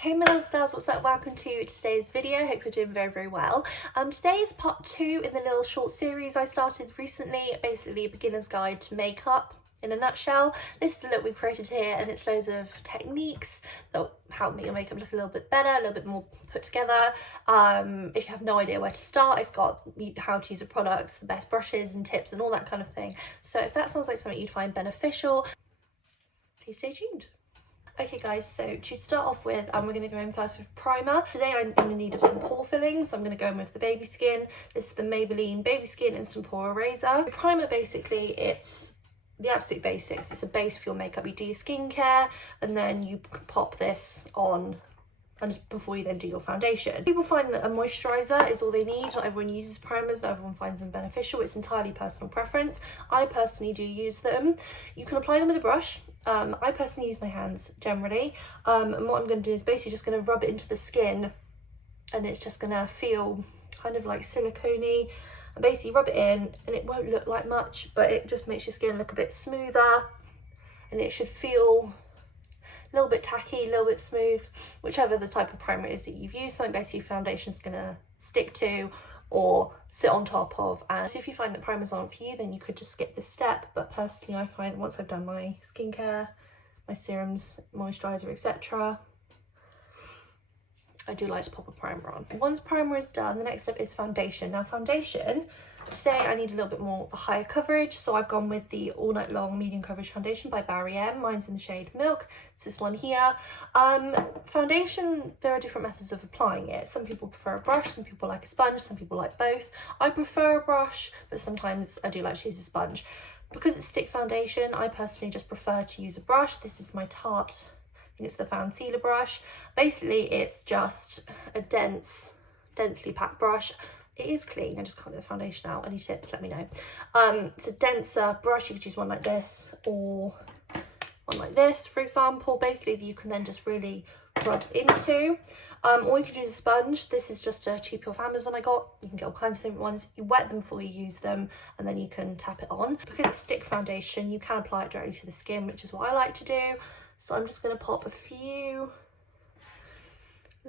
Hey Milani stars, what's up? Welcome to today's video. Hope you're doing very well. Today is part 2 in the little short series I started recently, basically a beginner's guide to makeup in a nutshell. This is the look we've created here, and it's loads of techniques that will help make your makeup look a little bit better, a little bit more put together. If you have no idea where to start, it's got how to use the products, the best brushes and tips and all that kind of thing. So if that sounds like something you'd find beneficial, please stay tuned. Okay guys, so to start off with, we're going to go in first with primer. Today I'm in need of some pore filling, so I'm going to go in with the Baby Skin. This is the Maybelline Baby Skin Instant Pore Eraser. The primer, basically, it's the absolute basics. It's a base for your makeup. You do your skincare and then you pop this on and before you then do your foundation. People find that a moisturiser is all they need. Not everyone uses primers, not everyone finds them beneficial. It's entirely personal preference. I personally do use them. You can apply them with a brush. I personally use my hands generally, and what I'm going to do is basically just going to rub it into the skin, and it's just going to feel kind of like silicone-y, and basically rub it in, and it won't look like much, but it just makes your skin look a bit smoother, and it should feel a little bit tacky, a little bit smooth, whichever the type of primer it is that you've used. Something basically foundation's going to stick to or sit on top of. And if you find that primers aren't for you, then you could just skip this step, but personally I find that once I've done my skincare, my serums, moisturiser, etc., I do like to pop a primer on. Once primer is done, the next step is foundation. Now foundation, today I need a little bit more of a higher coverage, so I've gone with the All Night Long Medium Coverage Foundation by Barry M. Mine's in the shade Milk. It's this one here. Foundation, there are different methods of applying it. Some people prefer a brush, some people like a sponge, some people like both. I prefer a brush, but sometimes I do like to use a sponge. Because it's stick foundation, I personally just prefer to use a brush. This is my Tarte, I think it's the Found Sealer brush. Basically, it's just a densely packed brush. It is clean, I just can't get the foundation out. Any tips, let me know. It's a denser brush. You could use one like this or one like this, for example. Basically, you can then just really rub into. Or you could use a sponge. This is just a cheap off Amazon I got. You can get all kinds of different ones. You wet them before you use them, and then you can tap it on. Because it's stick foundation, you can apply it directly to the skin, which is what I like to do. So I'm just going to pop a few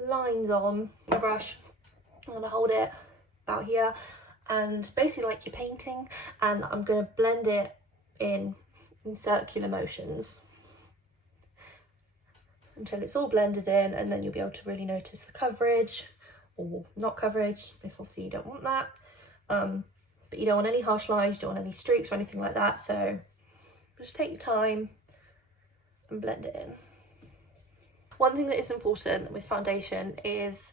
lines on my brush. I'm going to hold it about here, and basically like you're painting, and I'm going to blend it in circular motions until it's all blended in, and then you'll be able to really notice the coverage or not coverage, if obviously you don't want that. But you don't want any harsh lines, you don't want any streaks or anything like that, so just take your time and blend it in. One thing that is important with foundation is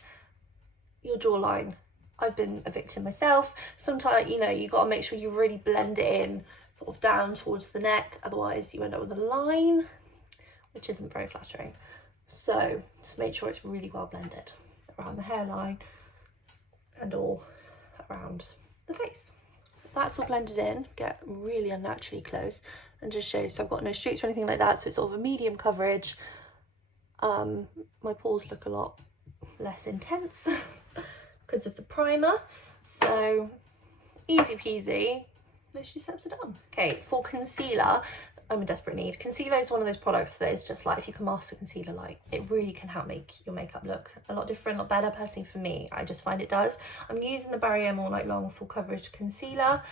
your jawline. I've been a victim myself. Sometimes, you know, you got to make sure you really blend it in sort of down towards the neck, otherwise you end up with a line, which isn't very flattering. So just make sure it's really well blended around the hairline and all around the face. That's all blended in. Get really unnaturally close and just show you, so I've got no streaks or anything like that, so it's sort of a medium coverage. My pores look a lot less intense because of the primer, so easy peasy, those 2 steps are done. Okay, for concealer, I'm in desperate need. Concealer is one of those products that is just like, if you can master concealer, like it really can help make your makeup look a lot different, a lot better. Personally for me, I just find it does. I'm using the Barry M All Night Long Full Coverage Concealer.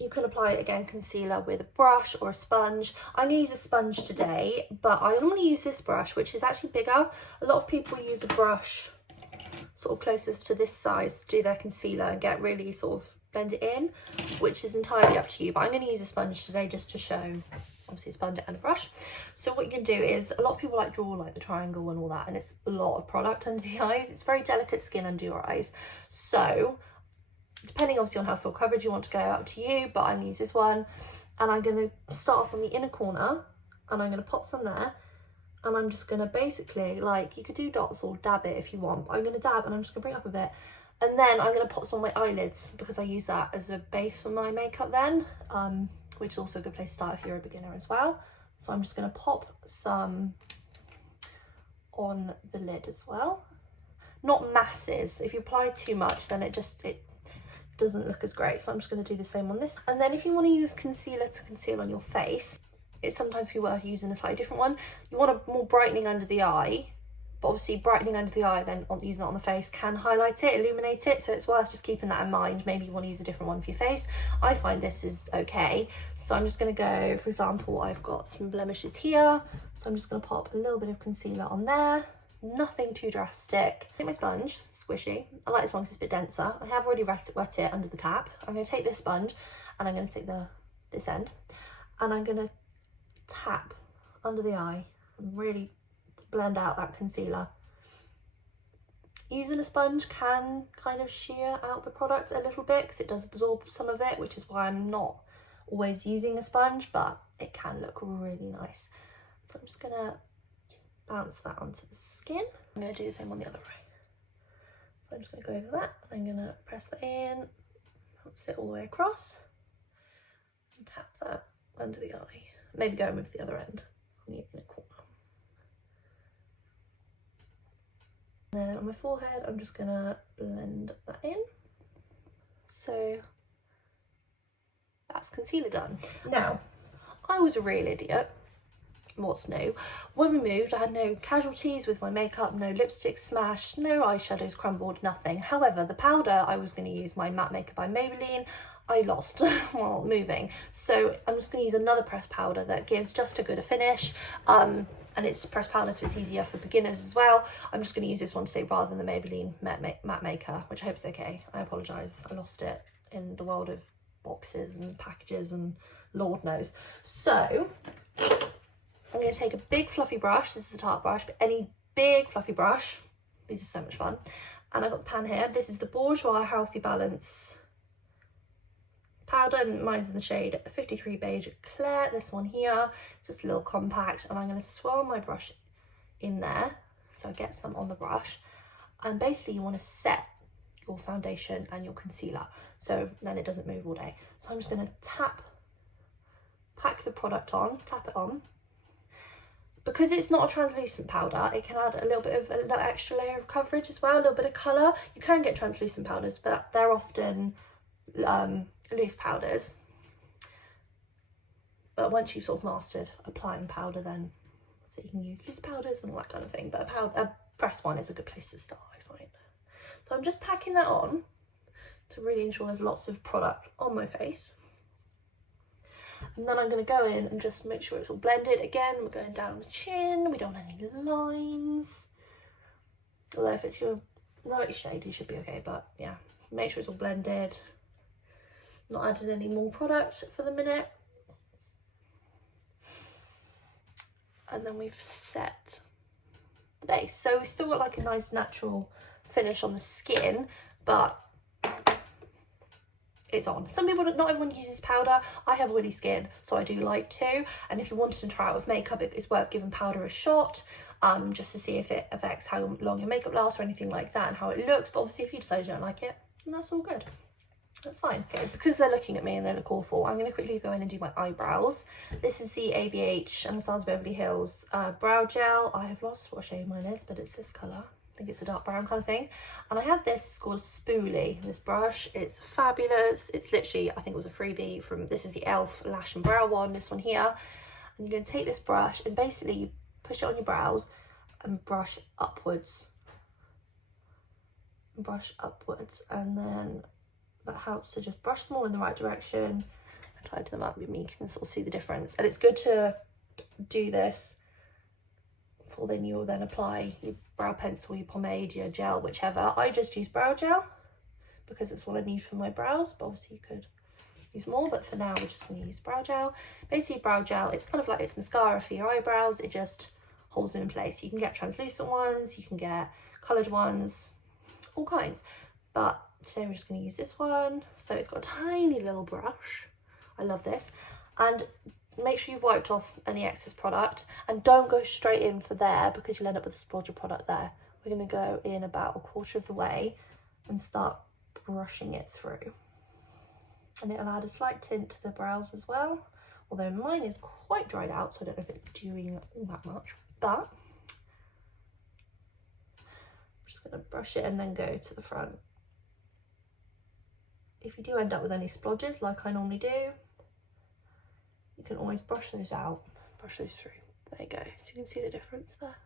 You can apply, again, concealer with a brush or a sponge. I'm going to use a sponge today, but I only use this brush, which is actually bigger. A lot of people use a brush sort of closest to this size to do their concealer and get really sort of blend it in, which is entirely up to you, but I'm going to use a sponge today just to show, obviously, a sponge and a brush. So what you can do is, a lot of people like draw like the triangle and all that, and it's a lot of product under the eyes. It's very delicate skin under your eyes, so depending obviously on how full coverage you want to go, up to you, but I'm going to use this one, and I'm going to start off on the inner corner, and I'm going to pop some there, and I'm just going to basically, like, you could do dots or dab it if you want, but I'm going to dab, and I'm just going to bring it up a bit, and then I'm going to pop some on my eyelids, because I use that as a base for my makeup then, which is also a good place to start if you're a beginner as well. So I'm just going to pop some on the lid as well. Not masses. If you apply too much, then it doesn't look as great, so I'm just going to do the same on this. And then if you want to use concealer to conceal on your face, it sometimes be worth using a slightly different one. You want a more brightening under the eye but obviously brightening under the eye, then using it on the face can highlight it, illuminate it, so it's worth just keeping that in mind. Maybe you want to use a different one for your face. I find this is okay, so I'm just going to go, for example, I've got some blemishes here, so I'm just going to pop a little bit of concealer on there. Nothing too drastic. Take my sponge, squishy. I like this one because it's a bit denser. I have already wet it under the tap. I'm going to take this sponge and I'm going to take this end and I'm going to tap under the eye and really blend out that concealer. Using a sponge can kind of shear out the product a little bit because it does absorb some of it, which is why I'm not always using a sponge, but it can look really nice. So I'm just going to bounce that onto the skin. I'm going to do the same on the other eye. So I'm just going to go over that. I'm going to press that in, bounce it all the way across, and tap that under the eye. Maybe go with the other end on the inner corner. And then on my forehead, I'm just going to blend that in. So that's concealer done. Now, I was a real idiot. What's new? When we moved, I had no casualties with my makeup, no lipstick smashed, no eyeshadows crumbled, nothing. However, the powder I was going to use, my matte makeup by Maybelline, I lost while moving. So I'm just going to use another pressed powder that gives just a good finish. And it's pressed powder, so it's easier for beginners as well. I'm just going to use this one today rather than the Maybelline matte maker, which I hope is okay. I apologise, I lost it in the world of boxes and packages and Lord knows. So I'm going to take a big fluffy brush. This is a tart brush, but any big fluffy brush. These are so much fun. And I've got the pan here. This is the Bourjois Healthy Balance powder, and mine's in the shade 53 Beige Eclair. This one here, just a little compact, and I'm going to swirl my brush in there so I get some on the brush. And basically you want to set your foundation and your concealer so then it doesn't move all day. So I'm just going to pack the product on, tap it on. Because it's not a translucent powder, it can add a little bit of an extra layer of coverage as well, a little bit of colour. You can get translucent powders, but they're often loose powders. But once you've sort of mastered applying powder, then so you can use loose powders and all that kind of thing. But a pressed one is a good place to start, I find. So I'm just packing that on to really ensure there's lots of product on my face. And then I'm going to go in and just make sure it's all blended. Again, we're going down the chin. We don't want any lines. Although if it's your right shade, you should be okay. But yeah, make sure it's all blended. Not adding any more product for the minute. And then we've set the base. So we've still got like a nice natural finish on the skin, but it's on. Some people, not everyone uses powder. I have oily skin, so I do like to. And if you wanted to try out with makeup, it's worth giving powder a shot, just to see if it affects how long your makeup lasts or anything like that and how it looks. But obviously if you decide you don't like it, then that's all good. That's fine. Okay, because they're looking at me and they look awful, I'm going to quickly go in and do my eyebrows. This is the ABH Anastasia Beverly Hills brow gel. I have lost what shade mine is, but it's this colour. I think it's a dark brown kind of thing. And I have this, it's called Spoolie, this brush. It's fabulous. It's literally, I think it was a freebie from, this is the e.l.f. Lash and Brow one, this one here. And you're going to take this brush and basically you push it on your brows and brush upwards. Brush upwards, and then that helps to just brush them all in the right direction and tidy them up. You can sort of see the difference. And it's good to do this before then you'll then apply your brow pencil, your pomade, your gel, whichever. I just use brow gel because it's what I need for my brows, but obviously you could use more, but for now we're just going to use brow gel. Basically brow gel, it's kind of like it's mascara for your eyebrows. It just holds them in place. You can get translucent ones, you can get coloured ones, all kinds, but today we're just going to use this one. So it's got a tiny little brush. I love this. And make sure you've wiped off any excess product and don't go straight in for there because you'll end up with a splodge of product there. We're going to go in about a quarter of the way and start brushing it through. And it'll add a slight tint to the brows as well. Although mine is quite dried out, so I don't know if it's doing all that much. But I'm just going to brush it and then go to the front. If you do end up with any splodges like I normally do, you can always brush those out, brush those through. There you go, so you can see the difference there.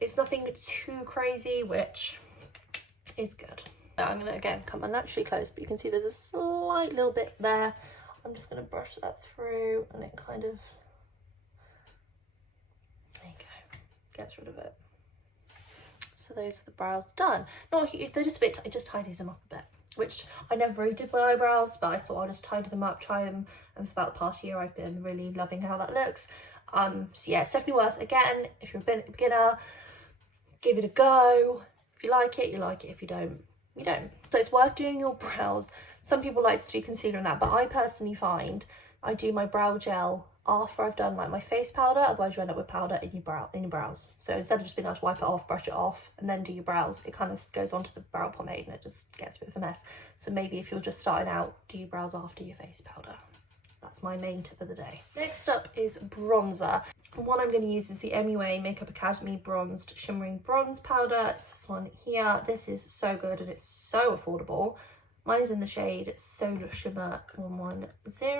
It's nothing too crazy, which is good. So I'm gonna again come unnaturally close, but you can see there's a slight little bit there. I'm just gonna brush that through, and it kind of, there you go, gets rid of it. So those are the brows done. Not huge, they're just a bit, it just tidies them up a bit, which I never really did my eyebrows, but I thought I'll just tidy them up, try them, and for about the past year I've been really loving how that looks. So yeah, it's definitely worth, again, if you're a beginner, give it a go. If you like it, you like it. If you don't, you don't. So it's worth doing your brows. Some people like to do concealer and that, but I personally find I do my brow gel after I've done like my face powder, otherwise you end up with powder in your brows. So instead of just being able to wipe it off, brush it off, and then do your brows, it kind of goes onto the brow pomade and it just gets a bit of a mess. So maybe if you're just starting out, do your brows after your face powder. That's my main tip of the day. Next up is bronzer. The one I'm going to use is the MUA Makeup Academy Bronzed Shimmering Bronze Powder. It's this one here. This is so good and it's so affordable. Mine's in the shade Solar Shimmer 110,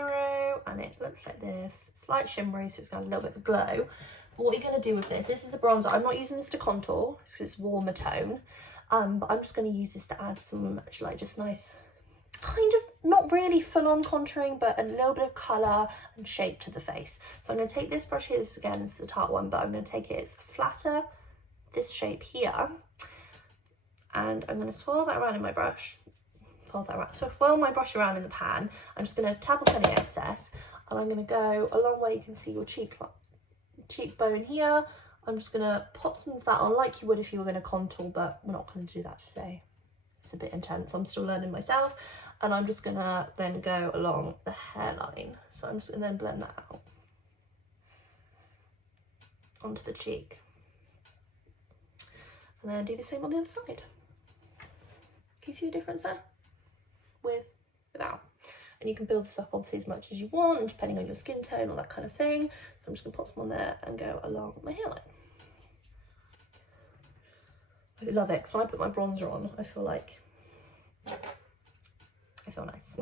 and it looks like this. Slight shimmery, so it's got a little bit of a glow. But what you're going to do with this is a bronzer. I'm not using this to contour because it's warmer tone, but I'm just going to use this to add some like just nice, kind of not really full-on contouring, but a little bit of colour and shape to the face. So I'm going to take this brush here. This again is the Tarte one, but I'm going to take it, it's flatter, this shape here, and I'm going to swirl that around in my brush. So whirl my brush around in the pan, I'm just going to tap off any excess, and I'm going to go along where you can see your cheekbone here. I'm just going to pop some of that on like you would if you were going to contour, but we're not going to do that today. It's a bit intense. I'm still learning myself, and I'm just going to then go along the hairline. So I'm just going to then blend that out onto the cheek, and then do the same on the other side. Can you see the difference there? Without, and you can build this up obviously as much as you want, and depending on your skin tone or that kind of thing. So I'm just gonna put some on there and go along my hairline. I love it because when I put my bronzer on, I feel nice.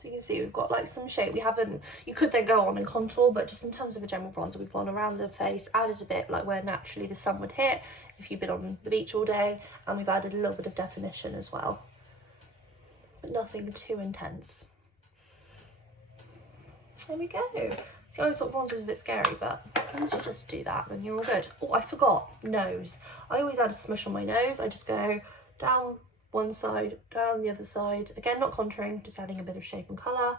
So you can see we've got like some shape. We haven't, you could then go on and contour, but just in terms of a general bronzer, we've gone around the face, added a bit like where naturally the sun would hit if you've been on the beach all day, and we've added a little bit of definition as well, but nothing too intense. There we go. See, I always thought bronzer was a bit scary, but once you just do that, then you're all good. Oh, I forgot, nose. I always add a smush on my nose. I just go down one side, down the other side. Again, not contouring, just adding a bit of shape and colour.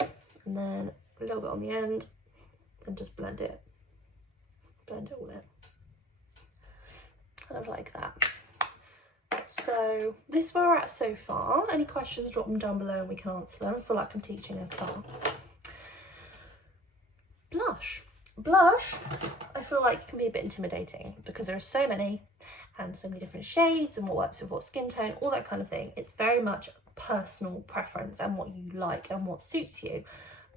And then a little bit on the end, and just blend it all in. Kind of like that. So this is where we're at so far. Any questions, drop them down below and we can answer them. I feel like I'm teaching a class. Blush, I feel like can be a bit intimidating because there are so many and so many different shades and what works with what skin tone, all that kind of thing. It's very much personal preference and what you like and what suits you.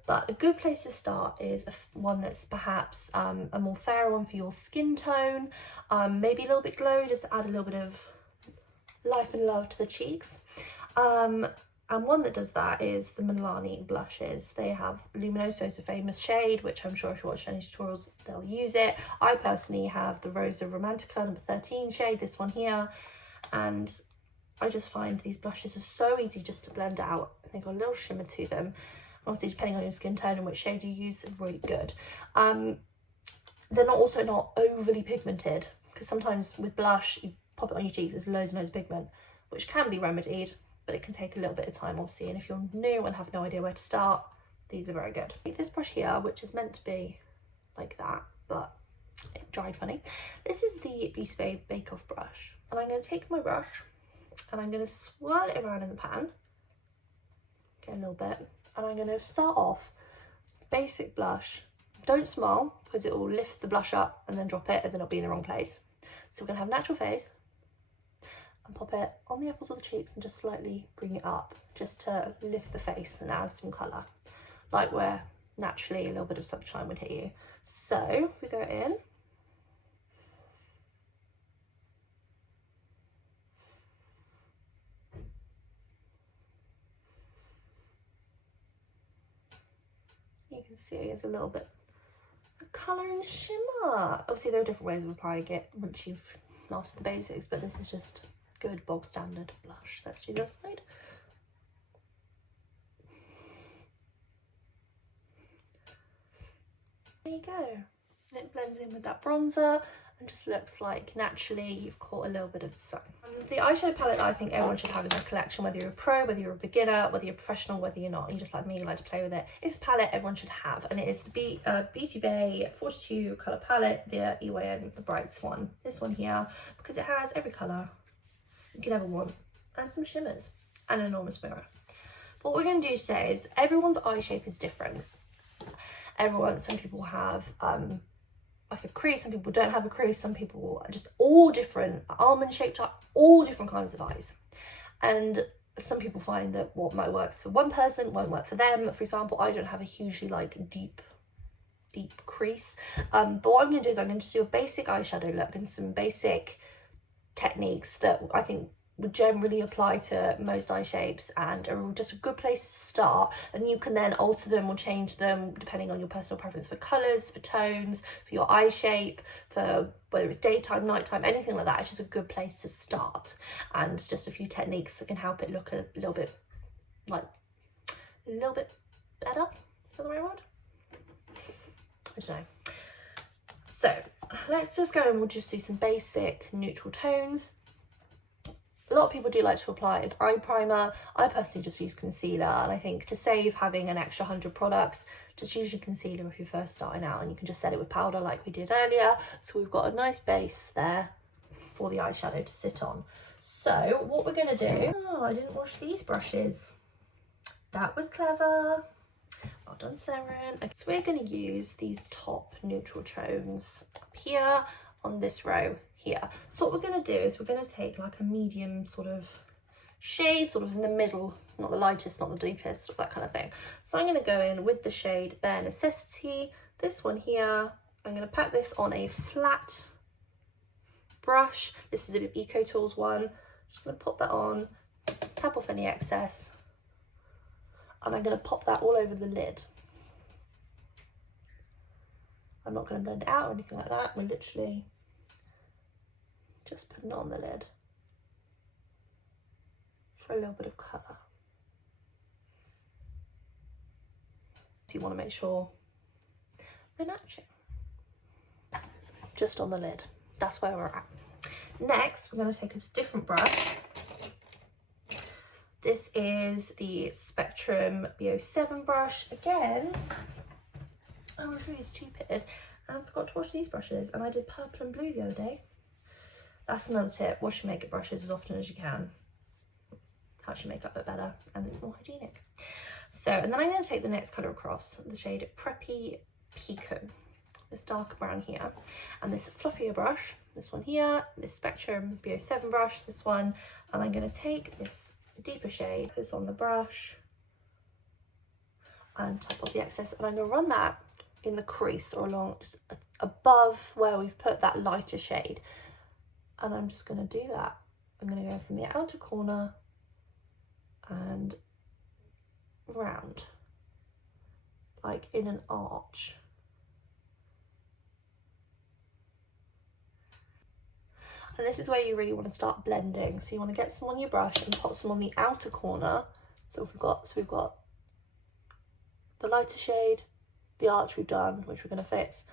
But a good place to start is one that's perhaps a more fair one for your skin tone, maybe a little bit glowy, just to add a little bit of life and love to the cheeks. And one that does that is the Milani Blushes. They have Luminoso, is a famous shade, which I'm sure if you watch any tutorials, they'll use it. I personally have the Rosa Romantica number 13 shade, this one here. And I just find these blushes are so easy just to blend out. They've got a little shimmer to them. Obviously, depending on your skin tone and which shade you use, they're really good. They're also not overly pigmented, because sometimes with blush, you pop it on your cheeks, there's loads and loads of pigment, which can be remedied, but it can take a little bit of time, obviously. And if you're new and have no idea where to start, these are very good. This brush here, which is meant to be like that, but it dried funny. This is the B07 Brush. And I'm going to take my brush and I'm going to swirl it around in the pan. Get a little bit. And I'm going to start off basic blush. Don't smile, because it will lift the blush up and then drop it, and then it'll be in the wrong place. So we're going to have natural face and pop it on the apples of the cheeks and just slightly bring it up, just to lift the face and add some colour, like where naturally a little bit of sunshine would hit you. So we go in, You can see there's a little bit of colour and shimmer. Obviously there are different ways of applying it once you've mastered the basics, but this is just good bog standard blush. Let's do this side. There you go. And it blends in with that bronzer and just looks like naturally you've caught a little bit of the sun. The eyeshadow palette I think everyone should have in their collection, whether you're a pro, whether you're a beginner, whether you're professional, whether you're not, you just like me, you like to play with it. It's a palette everyone should have, and it is the Beauty Bay 42 colour palette, the EYN, the Bright Swan. This one here, because it has every colour you could ever want, and some shimmers, and an enormous mirror. But what we're going to do today is, everyone's eye shape is different. Some people have like a crease, some people don't have a crease, some people are just all different, almond shaped, all different kinds of eyes. And some people find that what might work for one person won't work for them. For example, I don't have a hugely like deep crease, but what I'm going to do is I'm going to just do a basic eyeshadow look and some basic techniques that I think would generally apply to most eye shapes and are just a good place to start, and you can then alter them or change them depending on your personal preference for colours, for tones, for your eye shape, for whether it's daytime, nighttime, anything like that. It's just a good place to start, and just a few techniques that can help it look a little bit better. Is that the right word? I don't know. So let's just go and we'll just do some basic neutral tones. A lot of people do like to apply an eye primer. I personally just use concealer, and I think to save having an extra 100 products, just use your concealer if you're first starting out, and you can just set it with powder like we did earlier. So we've got a nice base there for the eyeshadow to sit on. So what we're going to do, oh, I didn't wash these brushes. That was clever. Well done, Seren. Okay, so we're going to use these top neutral tones up here on this row here. So what we're going to do is we're going to take like a medium sort of shade, sort of in the middle, not the lightest, not the deepest, that kind of thing. So I'm going to go in with the shade Bare Necessity, this one here. I'm going to pat this on a flat brush. This is an Eco Tools one. Just going to pop that on, tap off any excess, and I'm going to pop that all over the lid. I'm not going to blend it out or anything like that. We're literally just putting it on the lid for a little bit of colour. So you want to make sure they're matching. Just on the lid. That's where we're at. Next, we're going to take a different brush. This is the Spectrum B07 brush. Again, I was really stupid and forgot to wash these brushes, and I did purple and blue the other day. That's another tip, wash your makeup brushes as often as you can. Helps your makeup look better and it's more hygienic. So, and then I'm going to take the next colour across, the shade Preppy Pico, this darker brown here, and this fluffier brush, this one here, this Spectrum B07 brush, this one, and I'm going to take this deeper shade, this on the brush, and top off the excess, and I'm going to run that in the crease or along just above where we've put that lighter shade. And I'm just going to do that. I'm going to go from the outer corner and round, like in an arch. And this is where you really want to start blending. So you want to get some on your brush and pop some on the outer corner. So we've got the lighter shade, the arch we've done, which we're going to fix,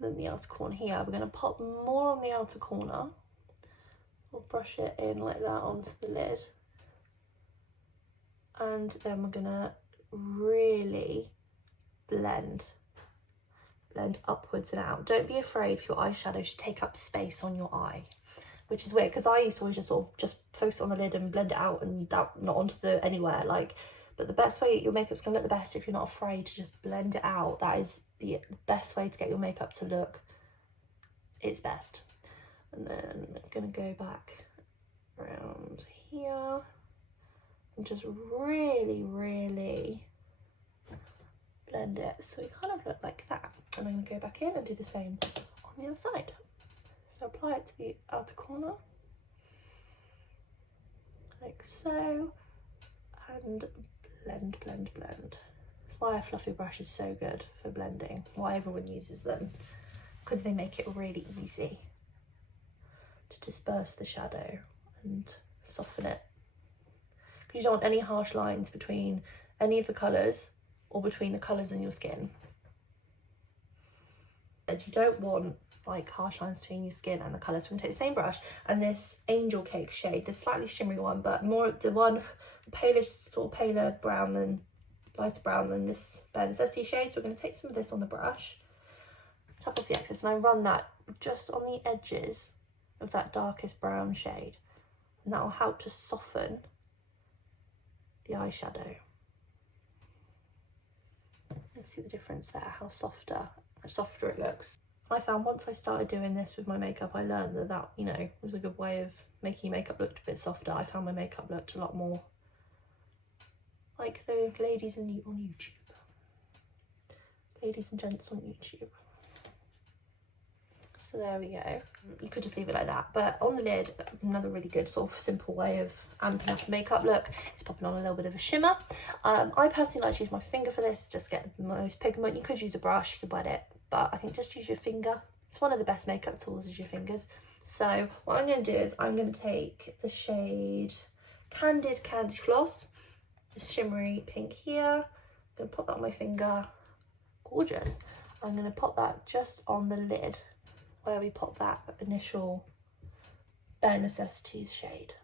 and then the outer corner here. We're going to pop more on the outer corner. We'll brush it in like that onto the lid, and then we're gonna really blend upwards and out. Don't be afraid for your eyeshadow to take up space on your eye, which is weird because I used to always just sort of just focus on the lid and blend it out and out, not onto the anywhere, like. But the best way your makeup's gonna look the best if you're not afraid to just blend it out. That is the best way to get your makeup to look its best. And then I'm going to go back around here and just really blend it so we kind of look like that. And I'm going to go back in and do the same on the other side. So apply it to the outer corner, like so, and blend. That's why a fluffy brush is so good for blending, why everyone uses them, because they make it really easy to disperse the shadow and soften it. Because you don't want any harsh lines between any of the colours or between the colours in your skin. And you don't want like harsh lines between your skin and the colours. So we're going to take the same brush and this Angel Cake shade, this slightly shimmery one, but more the one palish, sort of paler brown than, lighter brown than this Bare Necessity shade. So we're going to take some of this on the brush, tap off the excess, and I run that just on the edges of that darkest brown shade, and that will help to soften the eyeshadow. You see the difference there, how softer it looks. I found once I started doing this with my makeup, I learned that you know, was a good way of making your makeup look a bit softer. I found my makeup looked a lot more like the ladies on YouTube. Ladies and gents on YouTube. So there we go. You could just leave it like that, but on the lid, another really good sort of simple way of amping up a makeup look is popping on a little bit of a shimmer. I personally like to use my finger for this, just get the most pigment. You could use a brush, you could wet it, but I think just use your finger. It's one of the best makeup tools is your fingers. So what I'm going to do is I'm going to take the shade Candid Candy Floss, this shimmery pink here. I'm going to pop that on my finger. Gorgeous. I'm going to pop that just on the lid where we pop that initial Bare Necessities shade.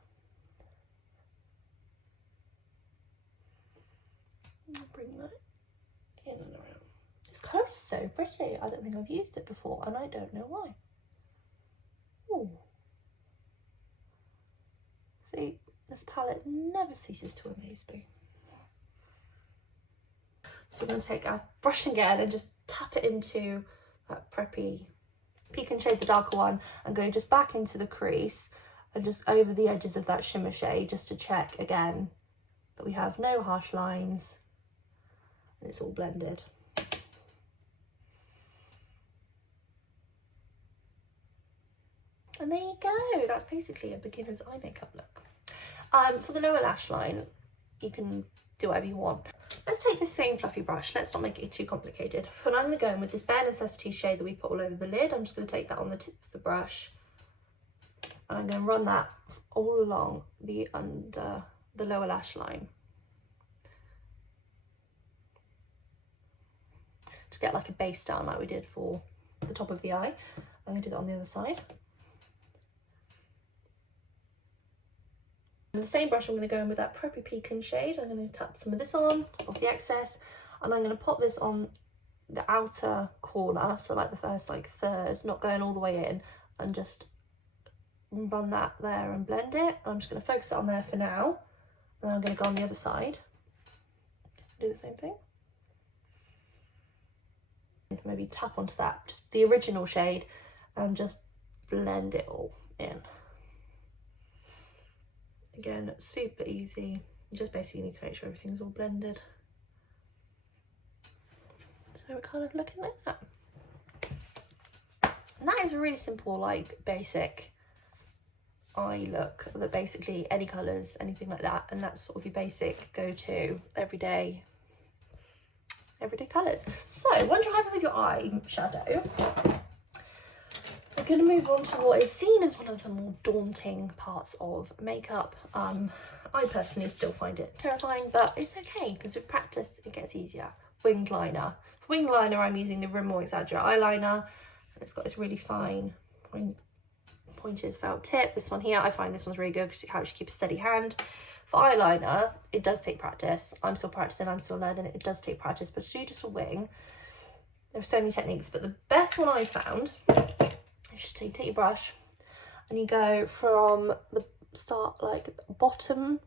I'll bring that in and around. This colour is so pretty. I don't think I've used it before and I don't know why. Ooh. See, this palette never ceases to amaze me. So we're going to take our brush again and just tap it into that preppy Pecan shade, the darker one, and go just back into the crease and just over the edges of that shimmer shade, just to check again that we have no harsh lines and it's all blended. And there you go, that's basically a beginner's eye makeup look. For the lower lash line, you can do whatever you want. Let's take the same fluffy brush, let's not make it too complicated. And I'm going to go in with this Bare Necessity shade that we put all over the lid. I'm just going to take that on the tip of the brush and I'm going to run that all along the lower lash line to get like a base down like we did for the top of the eye. I'm going to do that on the other side. With the same brush, I'm going to go in with that Preppy Pecan shade. I'm going to tap some of this on, off the excess, and I'm going to pop this on the outer corner, so like the first like third, not going all the way in, and just run that there and blend it. I'm just going to focus it on there for now, and then I'm going to go on the other side, do the same thing. Maybe tap onto that, just the original shade, and just blend it all in. Again, super easy. You just basically need to make sure everything's all blended. So we're kind of looking like that. And that is a really simple, like, basic eye look that basically any colours, anything like that, and that's sort of your basic go-to everyday colours. So once you're happy with your eye shadow, we're going to move on to what is seen as one of the more daunting parts of makeup. I personally still find it terrifying, but it's okay because with practice it gets easier. Winged liner. For winged liner, I'm using the Rimmel Exaggerate eyeliner, and it's got this really fine pointed felt tip. This one here, I find this one's really good because it helps you keep a steady hand. For eyeliner, it does take practice. I'm still practicing, I'm still learning. It does take practice, but to do just a wing, there's so many techniques, but the best one I found is just take your brush and you go from the start, like bottom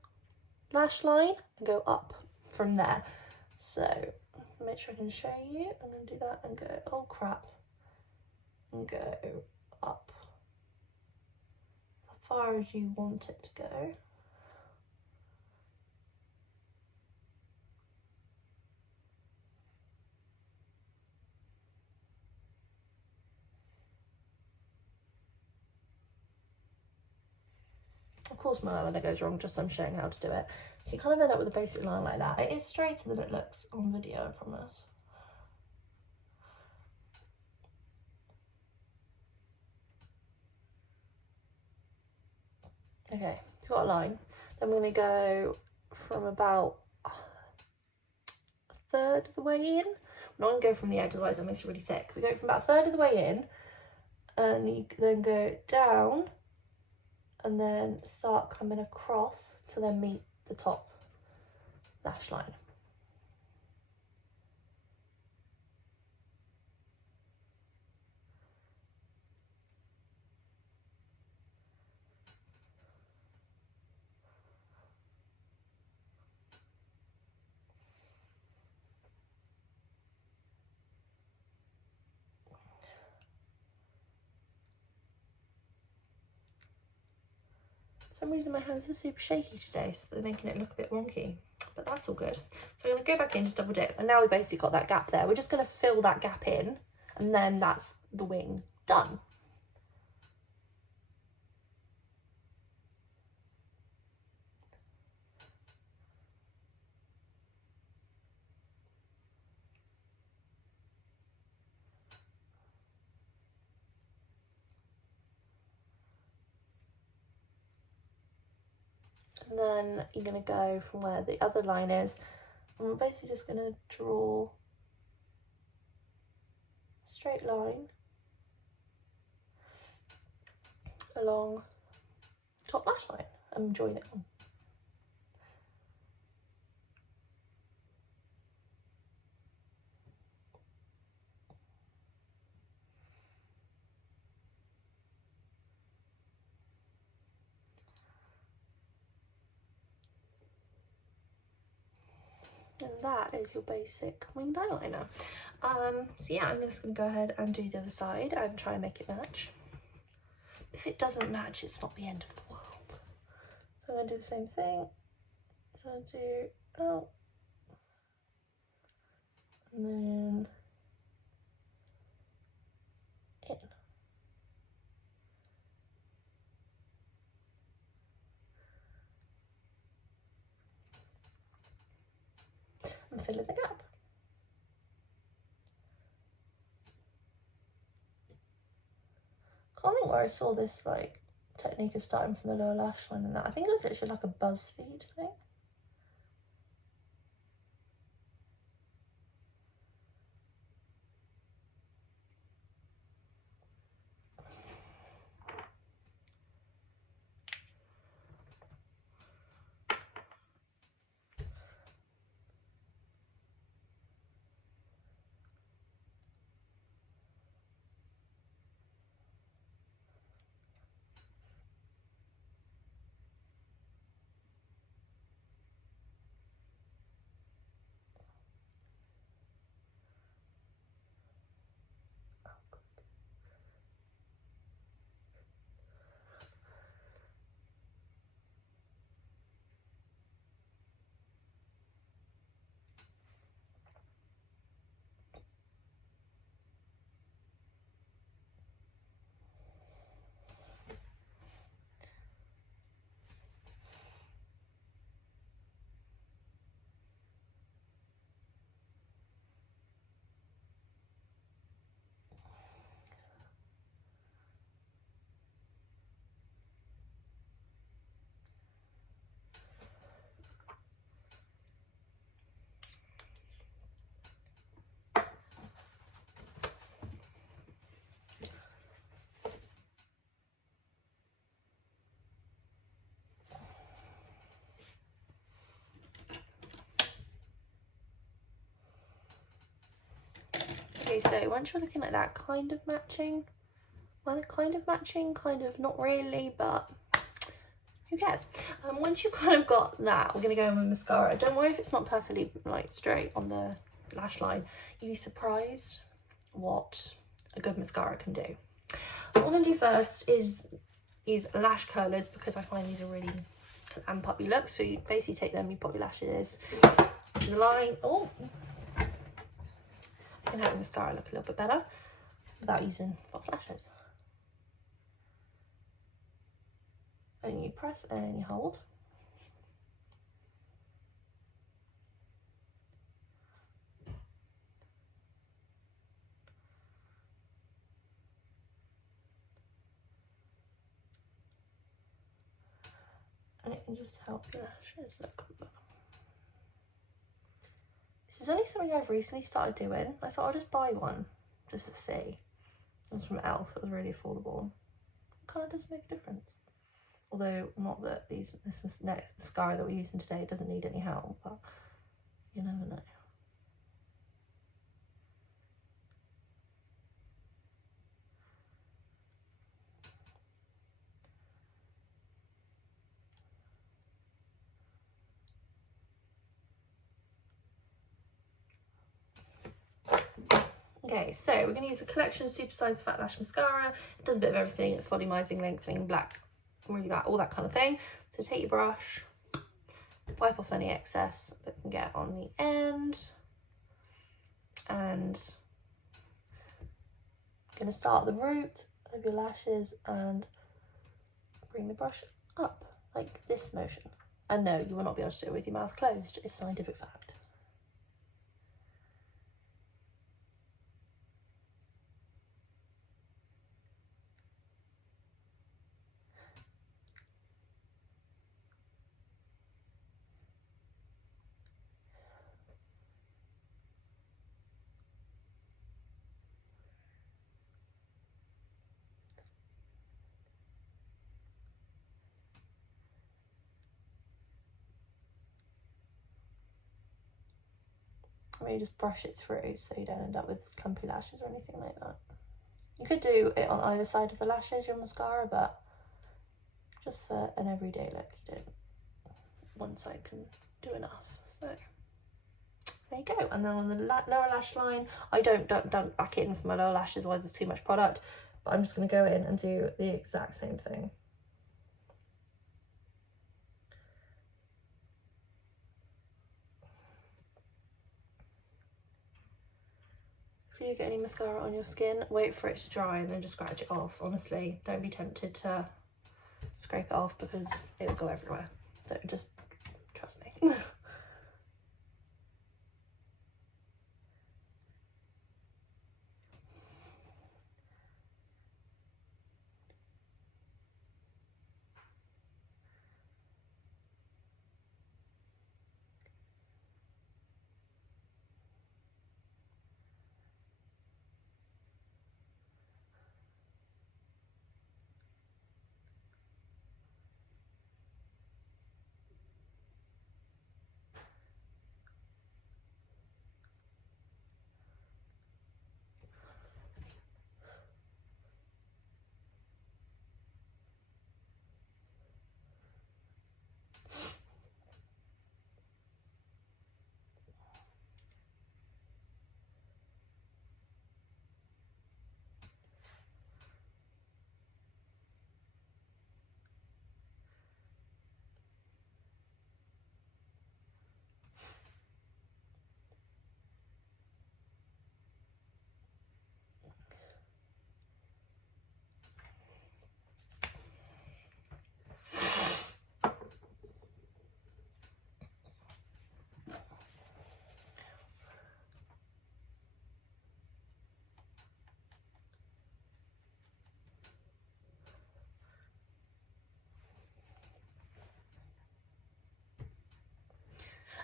lash line, and go up from there. So make sure I can show you. I'm going to do that and go, oh crap, and go up as far as you want it to go. Of course my eyeliner goes wrong, just so I'm showing how to do it. So you kind of end up with a basic line like that. It is straighter than it looks on video, I promise. Okay, it's got a line. Then we're going to go from about a third of the way in. I'm not going to go from the edge, otherwise that makes it really thick. We go from about a third of the way in, and you then go down, and then start coming across to then meet the top lash line. For some reason my hands are super shaky today, so they're making it look a bit wonky, but that's all good. So I'm going to go back in, just double dip, and now we basically got that gap there. We're just going to fill that gap in, and then that's the wing done. And then you're going to go from where the other line is, and we're basically just going to draw a straight line along top lash line and join it on. And that is your basic winged eyeliner. So yeah, I'm just going to go ahead and do the other side and try and make it match. If it doesn't match, it's not the end of the world. So I'm going to do the same thing. I'm going to do out, and then in. And fill in the gap. I think where I saw this like technique of starting from the lower lash line and that. I think it was literally like a BuzzFeed thing. Okay, so once you're looking like that, kind of matching, well, kind of matching, kind of not really, but who cares? Once you've kind of got that, we're going to go in with mascara. Don't worry if it's not perfectly like straight on the lash line. You'd be surprised what a good mascara can do. What we're going to do first is Lash Curlers, because I find these are really amp up your look. So you basically take them, you pop your lashes, the line. Oh, I can have the mascara look a little bit better without using false lashes. and you press and you hold. And it can just help your lashes look better. This is only something I've recently started doing. I thought I'll just buy one just to see. It was from Elf, it was really affordable. It kind of does make a difference. Although, not that this next mascara that we're using today doesn't need any help, but you never know. Okay, so we're going to use a Collection Supersized Fat Lash Mascara. It does a bit of everything. It's volumizing, lengthening, black, really black, all that kind of thing. So take your brush, wipe off any excess that can get on the end, and I'm going to start at the root of your lashes and bring the brush up, like this motion. And no, you will not be able to do it with your mouth closed. It's scientific fact. Maybe just brush it through so you don't end up with clumpy lashes or anything like that. You could do it on either side of the lashes, your mascara, but just for an everyday look, you don't. One side can do enough. So there you go. And then on the lower lash line, I don't back it in for my lower lashes, otherwise there's too much product. But I'm just going to go in and do the exact same thing. If you get any mascara on your skin, wait for it to dry and then just scratch it off. Honestly, don't be tempted to scrape it off because it will go everywhere. So just trust me.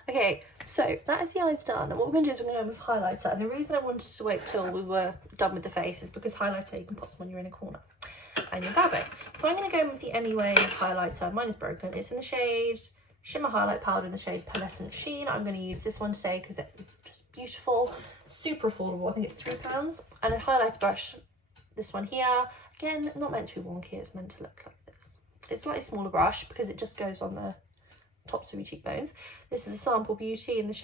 Okay, so that is the eyes done, and what we're going to do is we're going to go with highlighter. And the reason I wanted to wait till we were done with the face is because highlighter, you can put some when you're in a corner and you're grabbing. So I'm going to go with the MUA highlighter. Mine is broken. It's in the shade Shimmer Highlight Powder in the shade Pearlescent Sheen. I'm going to use this one today because it's just beautiful, super affordable. I think it's £3. And a highlighter brush, this one here. Again, not meant to be wonky, it's meant to look like this. It's a slightly smaller brush because it just goes on the tops of your cheekbones. This is a Sample Beauty in the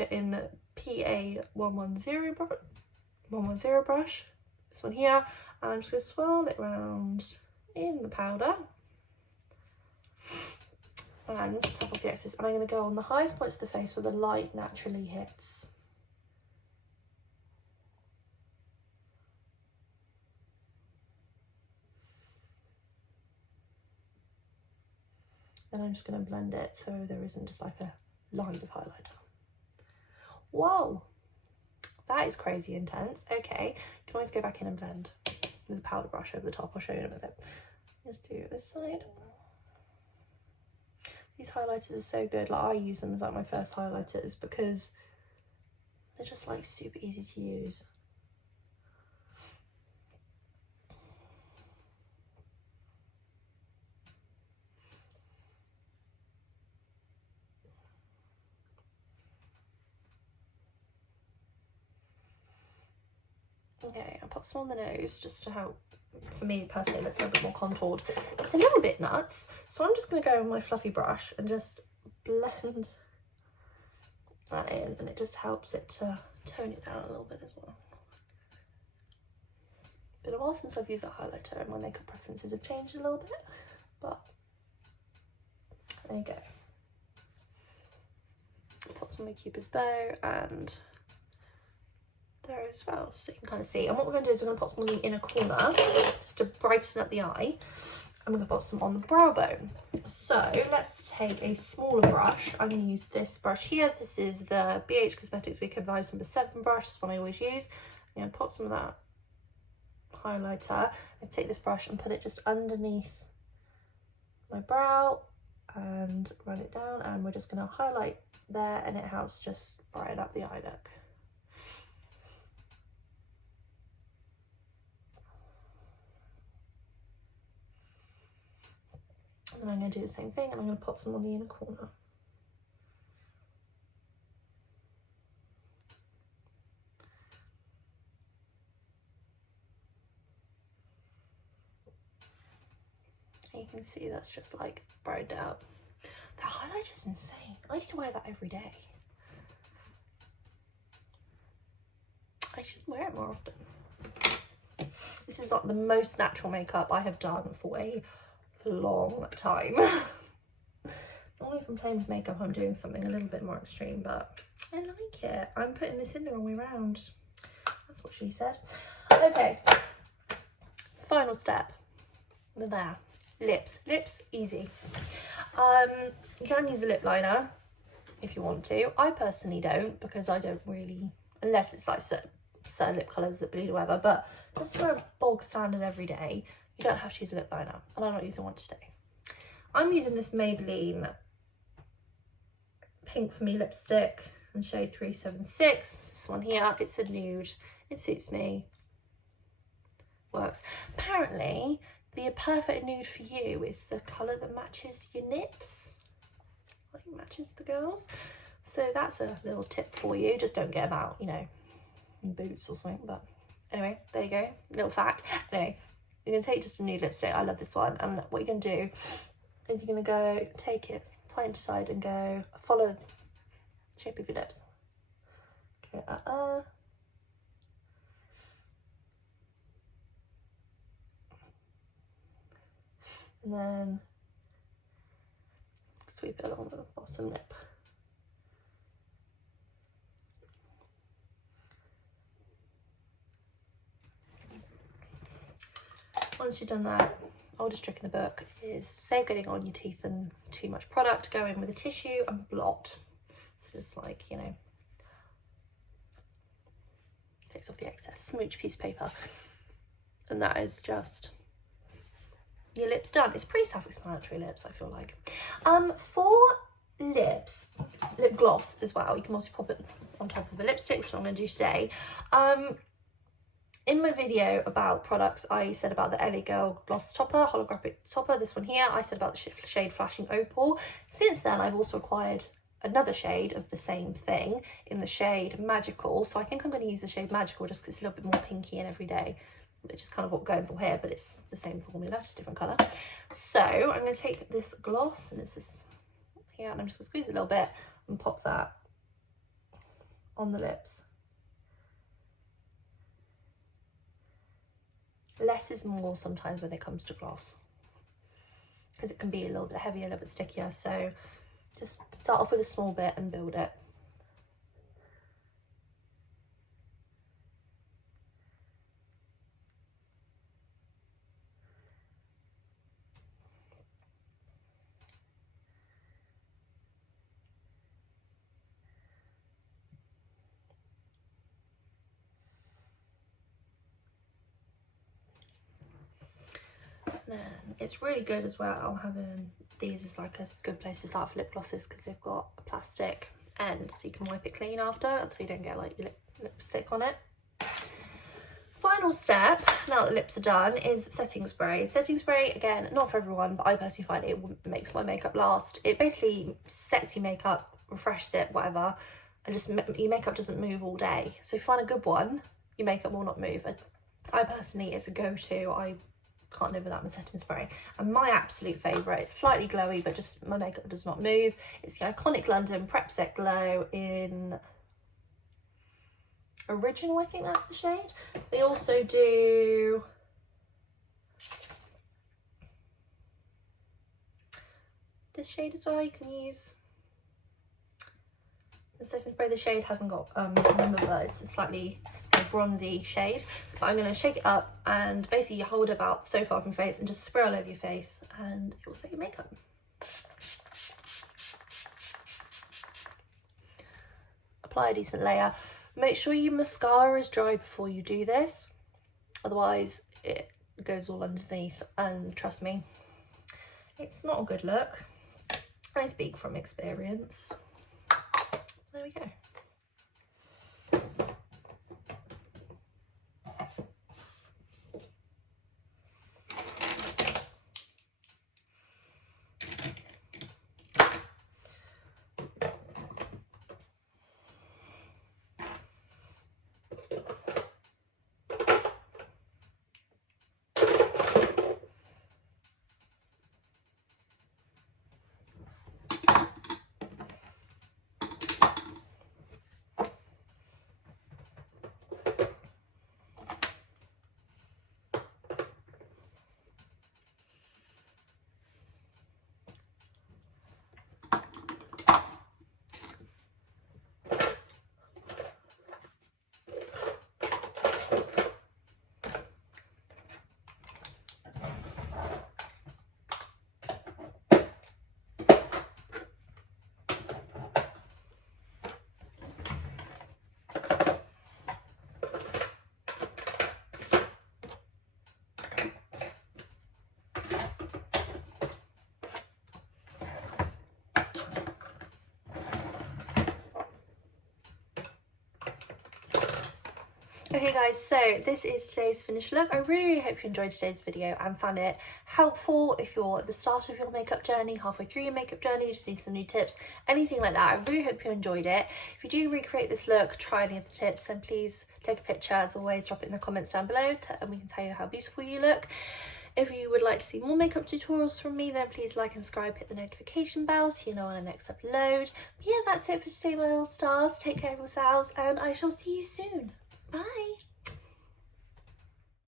PA110 brush. This one here, and I'm just going to swirl it around in the powder and top off the excess. And I'm going to go on the highest points of the face where the light naturally hits. I'm just going to blend it so there isn't just like a line of highlighter. Whoa, that is crazy intense. Okay, you can always go back in and blend with a powder brush over the top. I'll show you in a minute. Just do this side. These highlighters are so good. Like, I use them as like my first highlighters because they're just like super easy to use. Okay, I'll pop some on the nose just to help. For me personally, it looks a little bit more contoured. It's a little bit nuts, so I'm just going to go with my fluffy brush and just blend that in, and it just helps it to tone it down a little bit as well. Been a while since I've used that highlighter and my makeup preferences have changed a little bit, but there you go. Pop some on my Cupid's bow and there as well, so you can kind of see. And what we're going to do is we're going to pop some on the inner corner just to brighten up the eye, and we're going to pop some on the brow bone. So let's take a smaller brush. I'm going to use this brush here. This is the BH Cosmetics Weekend Vibes B07 brush. It's one I always use. I'm going to pop some of that highlighter and take this brush and put it just underneath my brow and run it down, and we're just going to highlight there, and it helps just brighten up the eye look. And I'm going to do the same thing, and I'm going to pop some on the inner corner. And you can see that's just like brightened out. The highlight is insane. I used to wear that every day. I should wear it more often. This is like the most natural makeup I have done for a long time. Normally if I'm playing with makeup I'm doing something a little bit more extreme, but I like it. I'm putting this in the wrong way around. That's what she said. Okay, final step. There. Lips. Lips, easy. You can use a lip liner if you want to. I personally don't, because I don't really, unless it's like certain lip colours that bleed or whatever, but just for a bog standard every day, you don't have to use a lip liner, and I'm not using one today. I'm using this Maybelline Pink For Me lipstick in shade 376. This one here, it's a nude. It suits me. Works. Apparently, the perfect nude for you is the colour that matches your nips. Like matches the girls. So that's a little tip for you. Just don't get them out, you know, in boots or something. But anyway, there you go. Little fact. Anyway, you're going to take just a nude lipstick. I love this one. And what you're going to do is you're going to go take it, point to side and go follow the shape of your lips. Go, and then sweep it along the bottom lip. Once you've done that, oldest trick in the book is save getting on your teeth and too much product. Go in with a tissue and blot. So just like, you know, takes off the excess. Smooch piece of paper. And that is just your lips done. It's pretty self-explanatory lips, I feel like. For lips, lip gloss as well, you can also pop it on top of a lipstick, which I'm going to do today. In my video about products, I said about the LA Girl Gloss Topper, holographic topper, this one here. I said about the shade Flashing Opal. Since then, I've also acquired another shade of the same thing in the shade Magical. So I think I'm going to use the shade Magical just because it's a little bit more pinky and everyday, which is kind of what we're going for here, but it's the same formula, just different colour. So I'm going to take this gloss, and it's this here, and I'm just going to squeeze it a little bit and pop that on the lips. Less is more sometimes when it comes to gloss, because it can be a little bit heavier, a little bit stickier. So just start off with a small bit and build it. then it's really good as well having these as like a good place to start for lip glosses, because they've got a plastic end so you can wipe it clean after, so you don't get like your lipstick on it. Final step, now that the lips are done, is setting spray. Setting spray, again, not for everyone, but I personally find it makes my makeup last. It basically sets your makeup, refreshes it, whatever, and just your makeup doesn't move all day. So if you find a good one, your makeup will not move. I personally, it's a go-to. I can't live without my setting spray. And my absolute favourite, it's slightly glowy, but just my makeup does not move. It's the iconic London Prep Set Glow in Original, I think that's the shade. They also do this shade as well. You can use the setting spray. The shade hasn't got number, but it's a slightly bronzy shade. But I'm going to shake it up and basically you hold it about so far from your face and just spray all over your face and it will set your makeup. Apply a decent layer. Make sure your mascara is dry before you do this, otherwise it goes all underneath, and trust me, it's not a good look. I speak from experience. There we go. Okay guys, so this is today's finished look. I really hope you enjoyed today's video and found it helpful. If you're at the start of your makeup journey, halfway through your makeup journey, just need some new tips, anything like that, I really hope you enjoyed it. If you do recreate this look, try any of the tips, then please take a picture. As always, drop it in the comments down below and we can tell you how beautiful you look. If you would like to see more makeup tutorials from me, then please like and subscribe, hit the notification bell so you know when I next upload. But yeah, that's it for today, my little stars. Take care of yourselves and I shall see you soon. Bye.